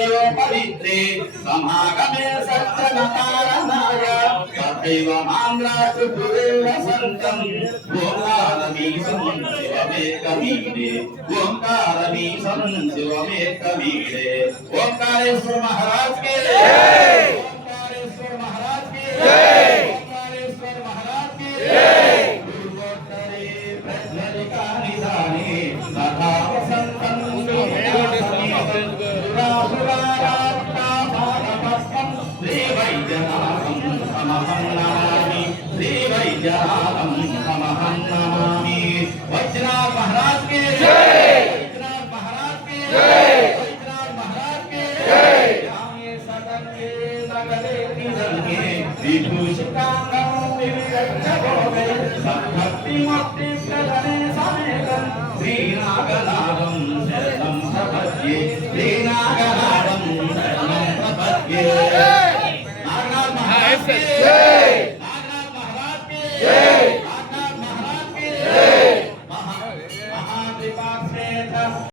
हृदयो पवित्रे समागमे सज्जनतारणाय तथैव मान्द्राचुपुरेण सन्तम् ओङ्कारमीशं शिवमेकमीडे ओङ्कारमीशं शिवमेकमीडे ओङ्कारेश्वर महाराज के ओङ्कारेश्वर महाराज के ओङ्कारेश्वर महाराज के पूर्वोत्तरे प्रज्वलिका निधाने तथा वसन्तं श्रीवैद्यनाथं तमहं नमामि श्रीवैद्यनाथं तमहं नमामि वैद्यनाथ महाराज के वैद्यनाथ महाराज के वैद्यनाथ महाराज के यामे सदके नगरे निधने विभूषितांगं विविरक्षभोगे भक्ति मुक्ति प्रदने समेतं श्रीनागनादं शरणं प्रपद्ये श्रीनागनादं शरणं प्रपद्ये नागनाथ महाराज के